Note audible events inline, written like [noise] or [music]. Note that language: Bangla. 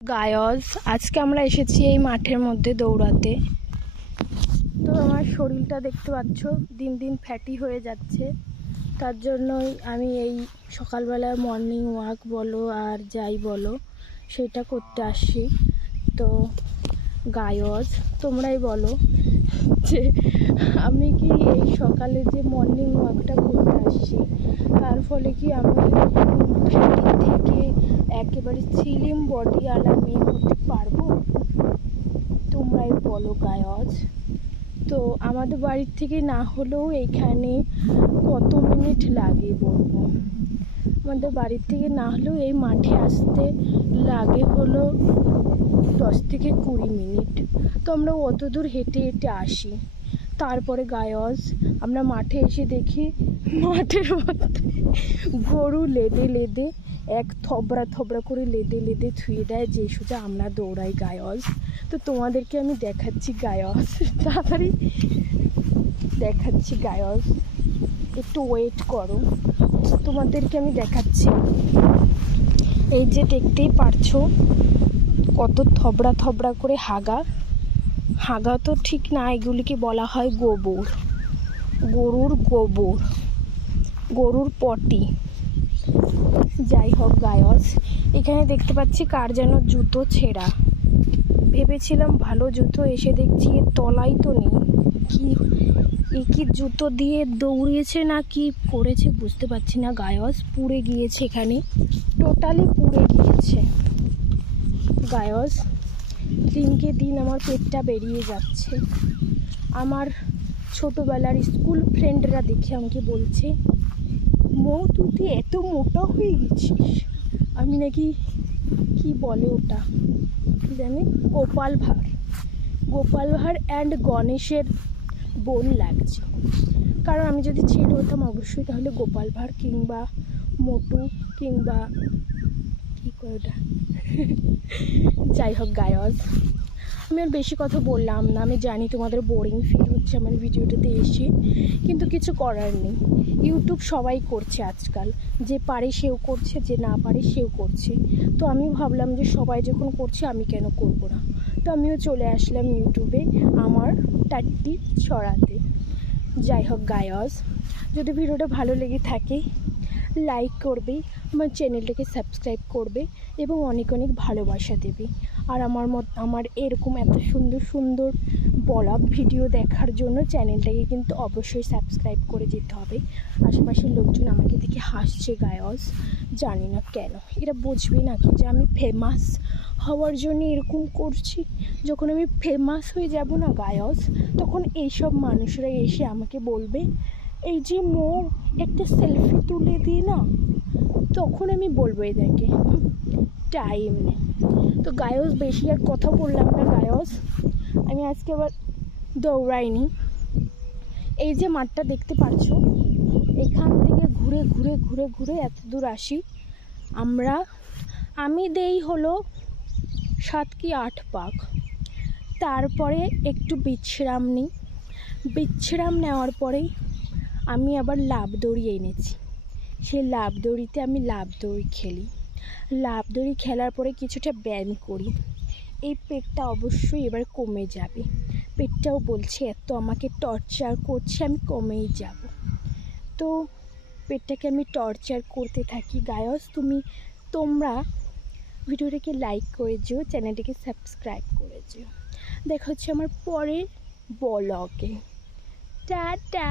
গায়জ, আজকে আমরা এসেছি এই মাঠের মধ্যে দৌড়াতে। তো আমার শরীরটা দেখতে পাচ্ছ, দিন দিন ফ্যাটি হয়ে যাচ্ছে। তার জন্যই আমি এই সকালবেলা মর্নিং ওয়াক বলো আর যাই বলো, সেটা করতে আসি তো গায়জ, তোমরাই বলো যে আমি কি এই সকালে যে মর্নিং ওয়াকটা করতে আসছি, তার ফলে কি আমি থেকে একেবারে বডিওয়ালা মেয়ে হতে পারব? তোমরাই বলো গায়জ। তো আমাদের বাড়ির থেকে না হলেও এইখানে কত মিনিট লাগে বলব? আমাদের বাড়ির থেকে না হলেও এই মাঠে আসতে লাগে হলো দশ থেকে কুড়ি মিনিট। তো আমরা অত দূর হেঁটে হেঁটে আসি। তারপরে গায়জ, আমরা মাঠে এসে দেখি মাঠের মধ্যে গরু লেদে লেদে এক থবড়া থবড়া করে লেদে লেদে ছুঁয়ে দেয় যে সোজা আমরা দৌড়াই গায়স। তো তোমাদেরকে আমি দেখাচ্ছি গায়স। [laughs] তাড়াতাড়ি দেখাচ্ছি গায়স। একটু ওয়েট করো। তোমাদেরকে আমি দেখাচ্ছি। এই যে দেখতেই পারছ, কত থবড়া থবড়া করে হাগা। হাগা তো ঠিক না, এগুলিকে বলা হয় গোবর। গরুর গোবর। গরুর পটি। যাই হোক গায়স এখানে দেখতে পাচ্ছি কার যেন জুতো ছেঁড়া। ভেবেছিলাম ভালো জুতো, এসে দেখছি এর তলাই তো নেই। কি, এ কি জুতো দিয়ে দৌড়িয়েছে না কি করেছে বুঝতে পারছি না গায়স পুড়ে গিয়েছে এখানে। টোটালি পুড়ে গিয়েছে। গায়স দিনকে দিন আমার পেটটা বেরিয়ে যাচ্ছে। আমার ছোটোবেলার স্কুল ফ্রেন্ডরা দেখে আমাকে বলছে মৌ তুই এত মোটা হয়ে গেছিস। আমি নাকি, কি বলে ওটা? জানি? গোপাল ভাঁড়। গোপাল ভাঁড় অ্যান্ড গণেশের বোন লাগছে। কারণ আমি যদি ছেলে হতাম, অবশ্যই তাহলে গোপাল ভাঁড় কিংবা মোটু কিংবা ওটা যাই হোক গায়জ আমি আর বেশি কথা বললাম না, আমি জানি তোমাদের বোরিং ফিল হচ্ছে আমার ভিডিওটাতে এসে, কিন্তু কিছু করার নেই। ইউটিউব সবাই করছে আজকাল, যে পারে সেও করছে, যে না পারে সেও করছে। তো আমি ভাবলাম যে সবাই যখন করছে, আমি কেন করব না? তো আমিও চলে আসলাম ইউটিউবে আমার টাট্টি ছড়াতে। যাই হোক গায়জ যদি ভিডিওটা ভালো লেগে থাকে লাইক করবে, আমার চ্যানেলটাকে সাবস্ক্রাইব করবে এবং অনেক অনেক ভালোবাসা দেবে। আর আমার মত, আমার এরকম এত সুন্দর সুন্দর বলা ভিডিও দেখার জন্য চ্যানেলটাকে কিন্তু অবশ্যই সাবস্ক্রাইব করে যেতে হবে। আশেপাশের লোকজন আমাকে দেখে হাসছে গায়স, জানি না কেন। এরা বুঝবে নাকি যে আমি ফেমাস হওয়ার জন্য এরকম করছি। যখন আমি ফেমাস হয়ে যাব না গায়স, তখন এইসব মানুষরা এসে আমাকে বলবে এই যে মো একটা সেলফি তুলে দিই না, তখন আমি বলব এদেরকে টাইম নেই। তো গায়স, বেশি আর কথা বললাম না গায়স। আমি আজকে আবার দৌড়াইনি। এই যে মাঠটা দেখতে পাচ্ছ, এখান থেকে ঘুরে ঘুরে ঘুরে ঘুরে এত দূর আসি আমরা। আমি দেই হলো সাত কি আট পাক। তারপরে একটু বিশ্রাম নিই। বিশ্রাম নেওয়ার পরেই আমি আবার লাভ দড়ি এনেছি। সেই লাভ দড়িতে আমি লাভ দড়ি খেলি। লাভ দড়ি খেলার পরে কিছুটা ব্যায়াম করি। এই পেটটা অবশ্যই এবার কমে যাবে। পেটটাও বলছে, এত আমাকে টর্চার করছে, আমি কমেই যাব। তো পেটটাকে আমি টর্চার করতে থাকি। গায়স, তুমি, তোমরা ভিডিওটাকে লাইক করে যেও, চ্যানেলটিকে সাবস্ক্রাইব করে যেও। দেখা হচ্ছে আমার পরের ব্লগে টাটা!